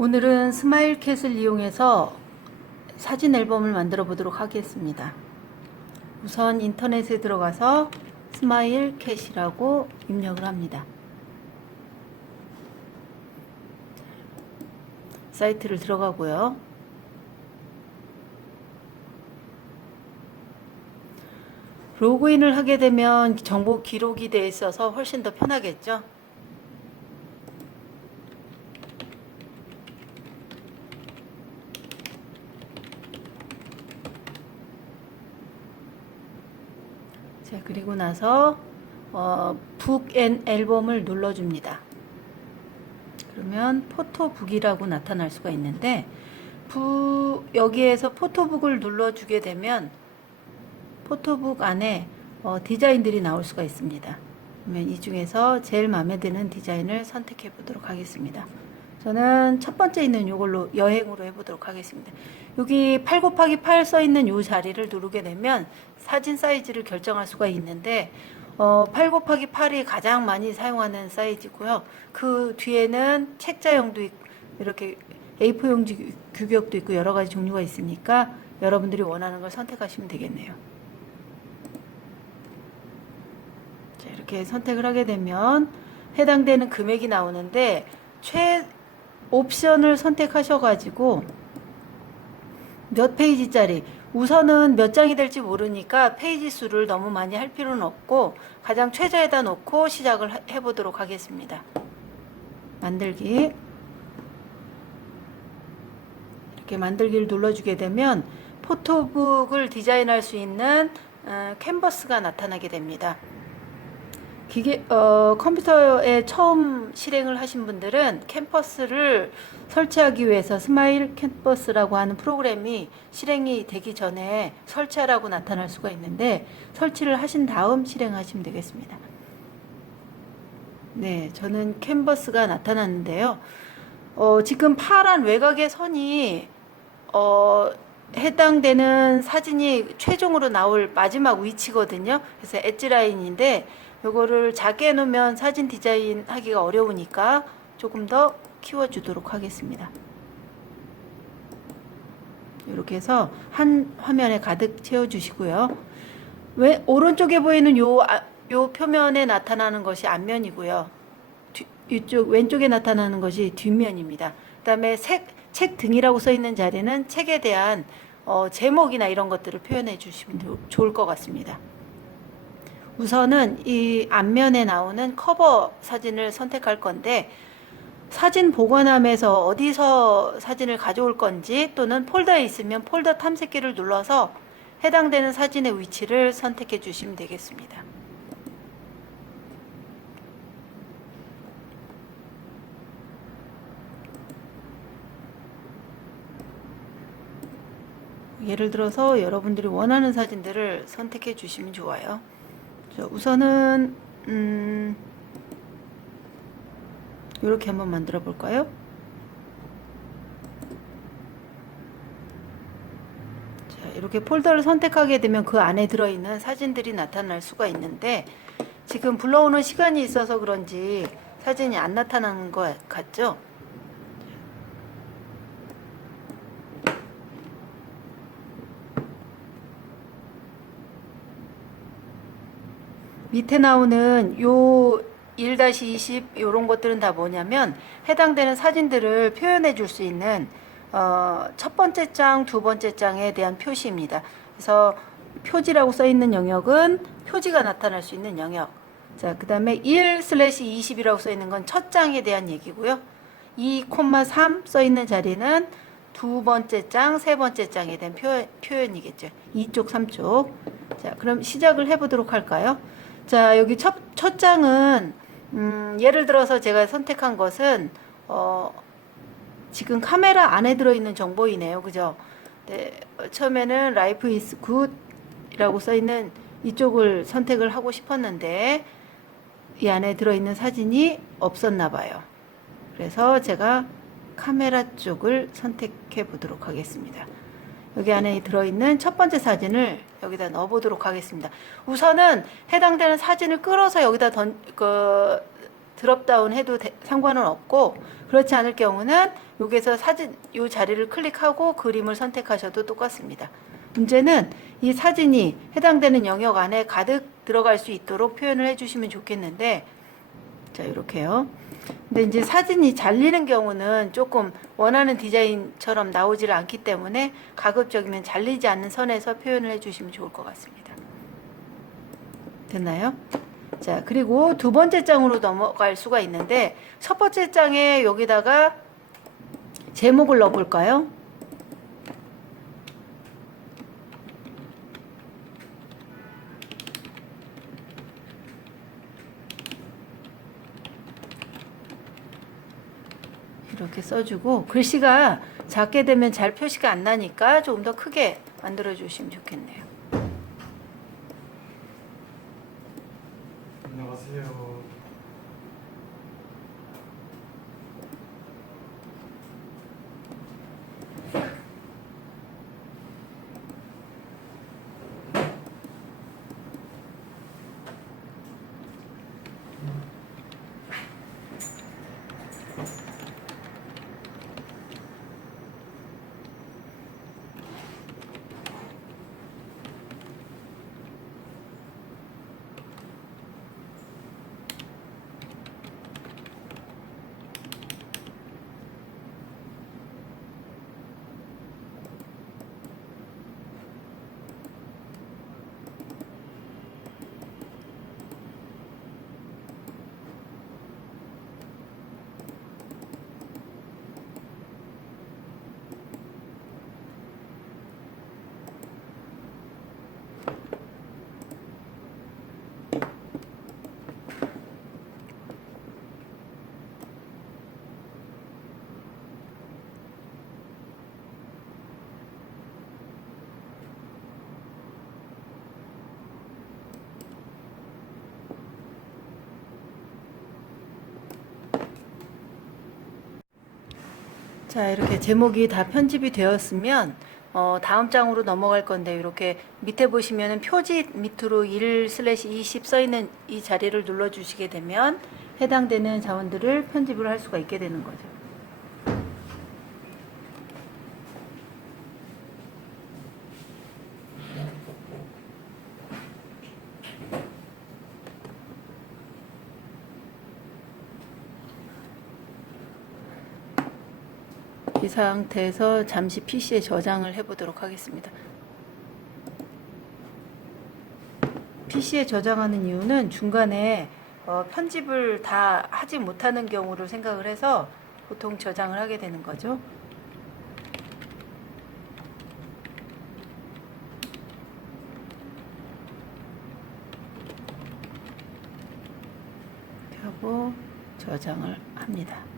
오늘은 스마일캣을 이용해서 사진 앨범을 만들어 보도록 하겠습니다. 우선 인터넷에 들어가서 스마일캣이라고 입력을 합니다. 사이트를 들어가고요. 로그인을 하게 되면 정보 기록이 돼 있어서 훨씬 더 편하겠죠? 자, 그리고 나서 어, 북앤 앨범을 눌러줍니다. 그러면 포토북이라고 나타날 수가 있는데 북 여기에서 포토북을 눌러주게 되면 포토북 안에 어, 디자인들이 나올 수가 있습니다. 그러면 이 중에서 제일 마음에 드는 디자인을 선택해 보도록 하겠습니다. 저는 첫 번째 있는 이걸로 여행으로 해보도록 하겠습니다. 여기 8 곱하기 8 써 있는 이 자리를 누르게 되면 사진 사이즈를 결정할 수가 있는데 어, 8 곱하기 8이 가장 많이 사용하는 사이즈고요. 그 뒤에는 책자형도 있고 이렇게 A4 용지 규격도 있고 여러 가지 종류가 있으니까 여러분들이 원하는 걸 선택하시면 되겠네요. 자, 이렇게 선택을 하게 되면 해당되는 금액이 나오는데 최 옵션을 선택하셔가지고 몇 페이지짜리 우선은 몇 장이 될지 모르니까 페이지 수를 너무 많이 할 필요는 없고 가장 최저에다 놓고 시작을 하- 해보도록 하겠습니다. 만들기 이렇게 만들기를 눌러주게 되면 포토북을 디자인할 수 있는 어, 캔버스가 나타나게 됩니다. 기계 어, 컴퓨터에 처음 실행을 하신 분들은 캠퍼스를 설치하기 위해서 스마일 캠퍼스라고 하는 프로그램이 실행이 되기 전에 설치하라고 나타날 수가 있는데 설치를 하신 다음 실행하시면 되겠습니다. 네, 저는 캔버스가 나타났는데요. 어, 지금 파란 외곽의 선이 어, 해당되는 사진이 최종으로 나올 마지막 위치거든요. 그래서 엣지 라인인데 요거를 작게 해놓으면 사진 디자인 하기가 어려우니까 조금 더 키워주도록 하겠습니다. 이렇게 해서 한 화면에 가득 채워주시고요. 왜 오른쪽에 보이는 요, 아- 요 표면에 나타나는 것이 앞면이고요. 뒤- 이쪽 왼쪽에 나타나는 것이 뒷면입니다. 그 다음에 색, 책 등이라고 써 있는 자리는 책에 대한 어, 제목이나 이런 것들을 표현해 주시면 조- 좋을 것 같습니다. 우선은 이 앞면에 나오는 커버 사진을 선택할 건데 사진 보관함에서 어디서 사진을 가져올 건지 또는 폴더에 있으면 폴더 탐색기를 눌러서 해당되는 사진의 위치를 선택해 주시면 되겠습니다. 예를 들어서 여러분들이 원하는 사진들을 선택해 주시면 좋아요. 자, 우선은 음, 이렇게 한번 만들어 볼까요? 자, 이렇게 폴더를 선택하게 되면 그 안에 들어있는 사진들이 나타날 수가 있는데 지금 불러오는 시간이 있어서 그런지 사진이 안 나타나는 것 같죠? 밑에 나오는 요 1-20 요런 것들은 다 뭐냐면 해당되는 사진들을 표현해 줄 수 있는 어, 첫 번째 장, 두 번째 장에 대한 표시입니다. 그래서 표지라고 써 있는 영역은 표지가 나타날 수 있는 영역. 자, 그 다음에 1/20이라고 써 있는 건 첫 장에 대한 얘기고요. 2,3 써 있는 자리는 두 번째 장, 세 번째 장에 대한 표현, 표현이겠죠. 이쪽, 삼쪽. 자, 그럼 시작을 해보도록 할까요? 자, 여기 첫, 첫 장은, 음, 예를 들어서 제가 선택한 것은, 어, 지금 카메라 안에 들어있는 정보이네요. 그죠? 네, 어, 처음에는 Life is good 이라고 써있는 이쪽을 선택을 하고 싶었는데, 이 안에 들어있는 사진이 없었나 봐요. 그래서 제가 카메라 쪽을 선택해 보도록 하겠습니다. 여기 안에 들어있는 첫 번째 사진을 여기다 넣어보도록 하겠습니다. 우선은 해당되는 사진을 끌어서 여기다 던, 그, 드롭다운 해도 대- 상관은 없고 그렇지 않을 경우는 여기서 사진 요 자리를 클릭하고 그림을 선택하셔도 똑같습니다. 문제는 이 사진이 해당되는 영역 안에 가득 들어갈 수 있도록 표현을 해주시면 좋겠는데 자 이렇게요. 근데 이제 사진이 잘리는 경우는 조금 원하는 디자인처럼 나오지를 않기 때문에 가급적이면 잘리지 않는 선에서 표현을 해주시면 좋을 것 같습니다. 됐나요? 자 그리고 두 번째 장으로 넘어갈 수가 있는데 첫 번째 장에 여기다가 제목을 넣어볼까요? 이렇게 써주고 글씨가 작게 되면 잘 표시가 안 나니까 조금 더 크게 만들어 주시면 좋겠네요. 자, 이렇게 제목이 다 편집이 되었으면 어, 다음 장으로 넘어갈 건데 이렇게 밑에 보시면은 표지 밑으로 1/20 써 있는 이 자리를 눌러 주시게 되면 해당되는 자원들을 편집을 할 수가 있게 되는 거죠. 이 상태에서 잠시 PC에 저장을 해보도록 하겠습니다. PC에 저장하는 이유는 중간에 어, 편집을 다 하지 못하는 경우를 생각을 해서 보통 저장을 하게 되는 거죠. 하고 저장을 합니다.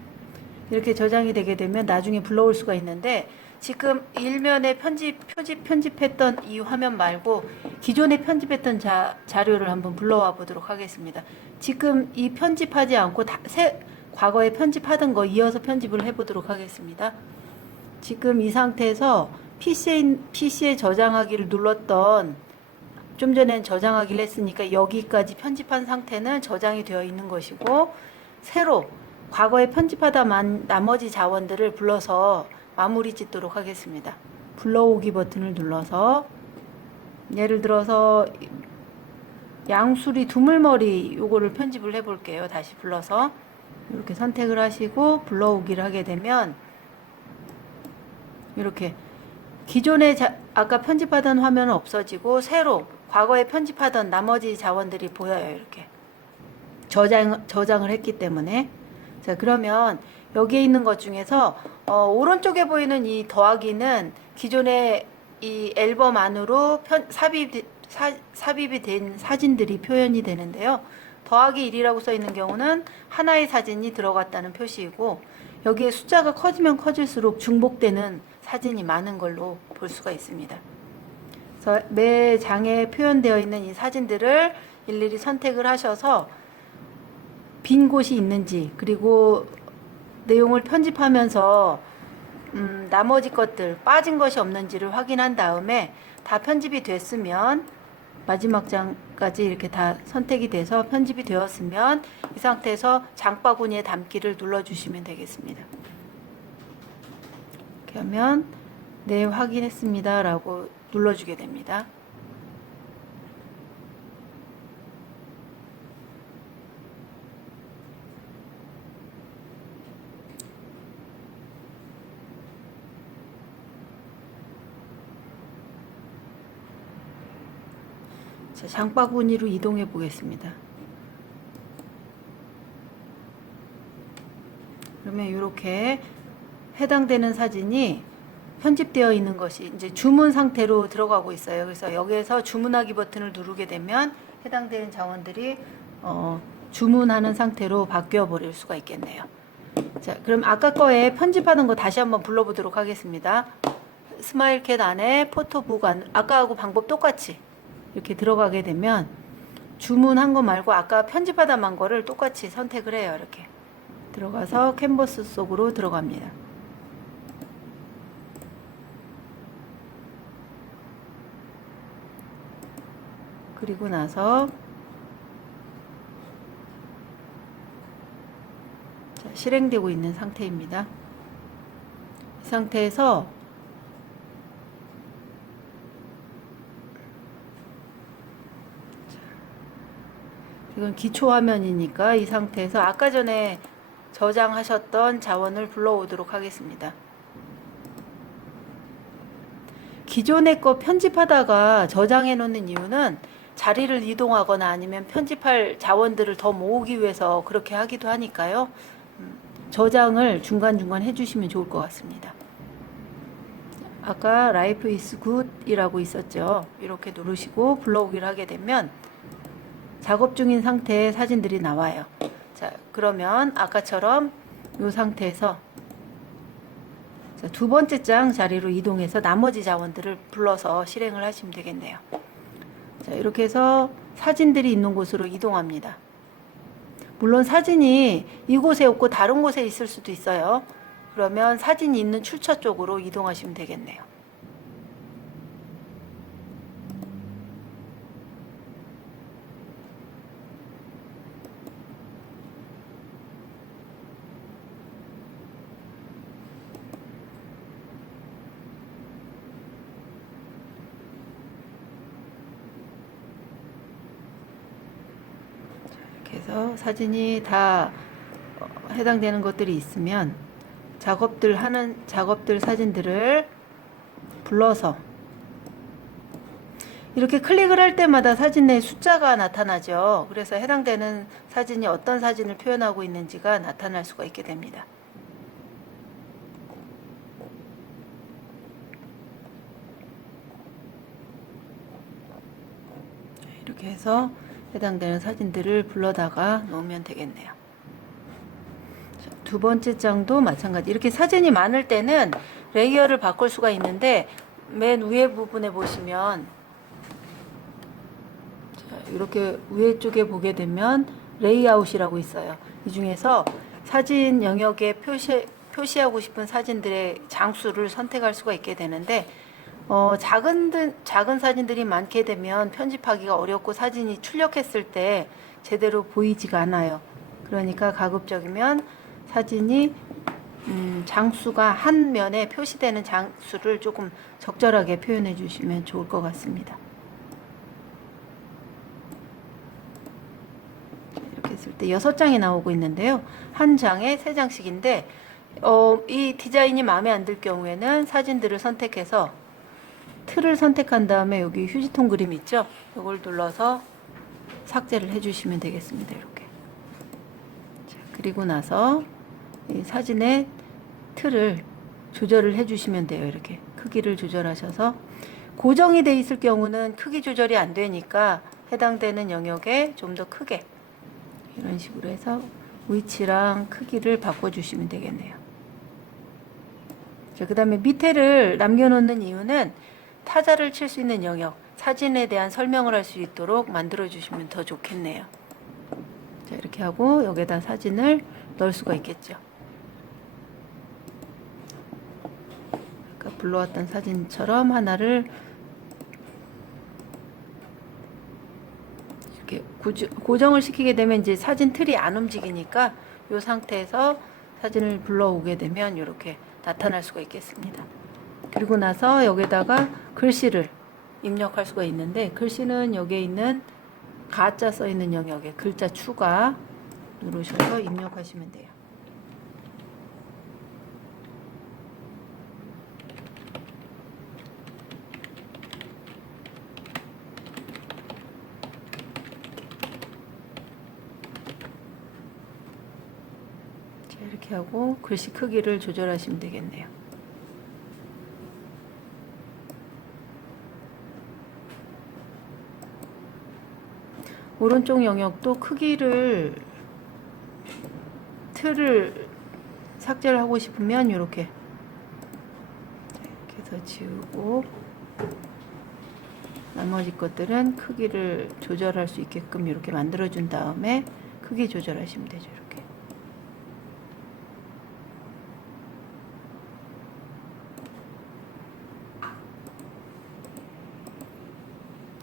이렇게 저장이 되게 되면 나중에 불러올 수가 있는데 지금 일면에 편집 표집 편집했던 이 화면 말고 기존에 편집했던 자, 자료를 한번 불러와 보도록 하겠습니다. 지금 이 편집하지 않고 다, 새, 과거에 편집하던 거 이어서 편집을 해보도록 하겠습니다. 지금 이 상태에서 PC에, PC에 저장하기를 눌렀던 좀 전엔 저장하기를 했으니까 여기까지 편집한 상태는 저장이 되어 있는 것이고 새로 과거에 편집하다만 나머지 자원들을 불러서 마무리 짓도록 하겠습니다. 불러오기 버튼을 눌러서 예를 들어서 양수리 두물머리 요거를 편집을 해 볼게요. 다시 불러서 이렇게 선택을 하시고 불러오기를 하게 되면 이렇게 기존에 자, 아까 편집하던 화면은 없어지고 새로 과거에 편집하던 나머지 자원들이 보여요. 이렇게 저장 저장을 했기 때문에 자 그러면 여기에 있는 것 중에서 어, 오른쪽에 보이는 이 더하기는 기존의 이 앨범 안으로 편, 삽입 사, 삽입이 된 사진들이 표현이 되는데요. 더하기 1이라고 써 있는 경우는 하나의 사진이 들어갔다는 표시이고 여기에 숫자가 커지면 커질수록 중복되는 사진이 많은 걸로 볼 수가 있습니다. 그래서 매 장에 표현되어 있는 이 사진들을 일일이 선택을 하셔서 빈 곳이 있는지 그리고 내용을 편집하면서 음, 나머지 것들 빠진 것이 없는지를 확인한 다음에 다 편집이 됐으면 마지막 장까지 이렇게 다 선택이 돼서 편집이 되었으면 이 상태에서 장바구니에 담기를 눌러주시면 되겠습니다. 이렇게 하면 네 확인했습니다 라고 눌러주게 됩니다. 장바구니로 이동해 보겠습니다. 그러면 이렇게 해당되는 사진이 편집되어 있는 것이 이제 주문 상태로 들어가고 있어요. 그래서 여기에서 주문하기 버튼을 누르게 되면 해당되는 자원들이 어, 주문하는 상태로 바뀌어 버릴 수가 있겠네요. 자, 그럼 아까 거에 편집하는 거 다시 한번 불러보도록 하겠습니다. 스마일캣 안에 포토북 안, 아까하고 방법 똑같이 이렇게 들어가게 되면 주문한 거 말고 아까 편집하다만 거를 똑같이 선택을 해요. 이렇게 들어가서 캔버스 속으로 들어갑니다. 그리고 나서 자, 실행되고 있는 상태입니다. 이 상태에서 이건 기초 화면이니까 이 상태에서 아까 전에 저장하셨던 자원을 불러오도록 하겠습니다. 기존의 거 편집하다가 저장해 놓는 이유는 자리를 이동하거나 아니면 편집할 자원들을 더 모으기 위해서 그렇게 하기도 하니까요. 음, 저장을 중간중간 해주시면 좋을 것 같습니다. 아까 라이프 이스 굿이라고 있었죠. 이렇게 누르시고 불러오기를 하게 되면 작업 중인 상태의 사진들이 나와요. 자, 그러면 아까처럼 이 상태에서 자, 두 번째 장 자리로 이동해서 나머지 자원들을 불러서 실행을 하시면 되겠네요. 자, 이렇게 해서 사진들이 있는 곳으로 이동합니다. 물론 사진이 이곳에 없고 다른 곳에 있을 수도 있어요. 그러면 사진이 있는 출처 쪽으로 이동하시면 되겠네요. 사진이 다 어, 해당되는 것들이 있으면 작업들 하는 작업들 사진들을 불러서 이렇게 클릭을 할 때마다 사진의 숫자가 나타나죠. 그래서 해당되는 사진이 어떤 사진을 표현하고 있는지가 나타날 수가 있게 됩니다. 이렇게 해서 해당되는 사진들을 불러다가 놓으면 되겠네요. 자, 두 번째 장도 마찬가지. 이렇게 사진이 많을 때는 레이어를 바꿀 수가 있는데 맨 위에 부분에 보시면 자, 이렇게 위에 쪽에 보게 되면 레이아웃이라고 있어요. 이 중에서 사진 영역에 표시 표시하고 싶은 사진들의 장수를 선택할 수가 있게 되는데 어, 작은, 들- 작은 사진들이 많게 되면 편집하기가 어렵고 사진이 출력했을 때 제대로 보이지가 않아요. 그러니까 가급적이면 사진이 음, 장수가 한 면에 표시되는 장수를 조금 적절하게 표현해 주시면 좋을 것 같습니다. 이렇게 했을 때 여섯 장이 나오고 있는데요. 한 장에 세 장씩인데 어, 이 디자인이 마음에 안 들 경우에는 사진들을 선택해서 틀을 선택한 다음에 여기 휴지통 그림 있죠? 이걸 눌러서 삭제를 해주시면 되겠습니다. 이렇게. 자, 그리고 나서 이 사진의 틀을 조절을 해주시면 돼요. 이렇게 크기를 조절하셔서 고정이 돼 있을 경우는 크기 조절이 안 되니까 해당되는 영역에 좀 더 크게 이런 식으로 해서 위치랑 크기를 바꿔주시면 되겠네요. 자, 그 다음에 밑에를 남겨놓는 이유는 타자를 칠 수 있는 영역, 사진에 대한 설명을 할 수 있도록 만들어 주시면 더 좋겠네요. 자, 이렇게 하고 여기다 사진을 넣을 수가 있겠죠. 아까 불러왔던 사진처럼 하나를 고지- 고정을 시키게 되면 이제 사진 틀이 안 움직이니까 이 상태에서 사진을 불러오게 되면 이렇게 나타날 수가 있겠습니다. 그리고 나서 여기다가 글씨를 입력할 수가 있는데 글씨는 여기에 있는 가짜 써 있는 영역에 글자 추가 누르셔서 입력하시면 돼요. 자, 이렇게 하고 글씨 크기를 조절하시면 되겠네요. 오른쪽 영역도 크기를 틀을 삭제를 하고 싶으면 이렇게 이렇게 해서 지우고 나머지 것들은 크기를 조절할 수 있게끔 이렇게 만들어 준 다음에 크기 조절하시면 되죠 이렇게.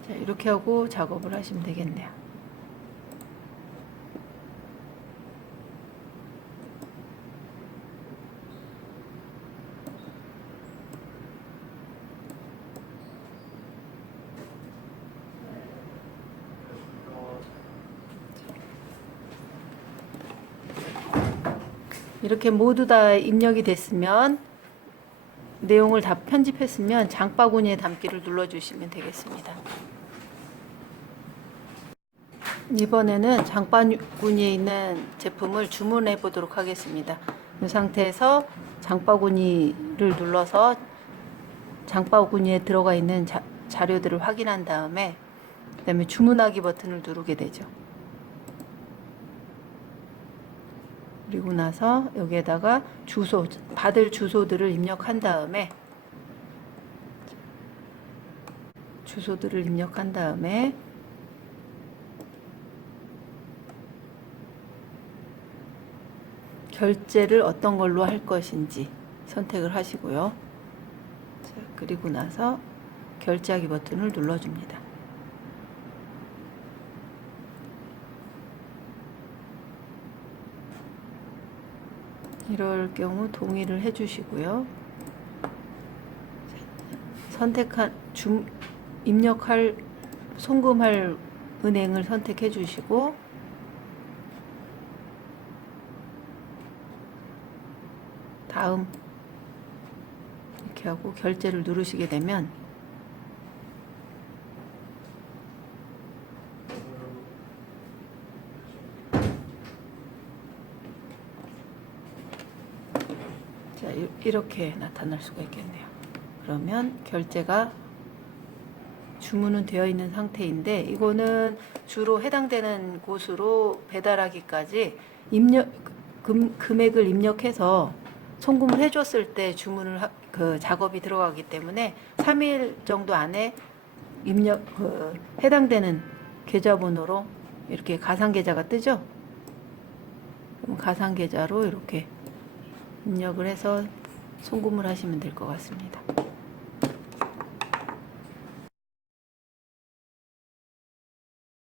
자 이렇게 하고 작업을 하시면 되겠네요 이렇게 모두 다 입력이 됐으면 내용을 다 편집했으면 장바구니에 담기를 눌러주시면 되겠습니다. 이번에는 장바구니에 있는 제품을 주문해 보도록 하겠습니다. 이 상태에서 장바구니를 눌러서 장바구니에 들어가 있는 자, 자료들을 확인한 다음에 그다음에 주문하기 버튼을 누르게 되죠. 그리고 나서 여기에다가 주소, 받을 주소들을 입력한 다음에 주소들을 입력한 다음에 결제를 어떤 걸로 할 것인지 선택을 하시고요. 자, 그리고 나서 결제하기 버튼을 눌러줍니다. 이럴 경우 동의를 해주시고요. 선택한 중 입력할 송금할 은행을 선택해 주시고 다음 이렇게 하고 결제를 누르시게 되면 자, 이- 이렇게 나타날 수가 있겠네요. 그러면 결제가 주문은 되어 있는 상태인데 이거는 주로 해당되는 곳으로 배달하기까지 입력 금, 금액을 입력해서 송금을 해줬을 때 주문을 하- 그 작업이 들어가기 때문에 3일 정도 안에 입력 그 해당되는 계좌번호로 이렇게 가상 계좌가 뜨죠. 가상 계좌로 이렇게 입력을 해서 송금을 하시면 될 것 같습니다.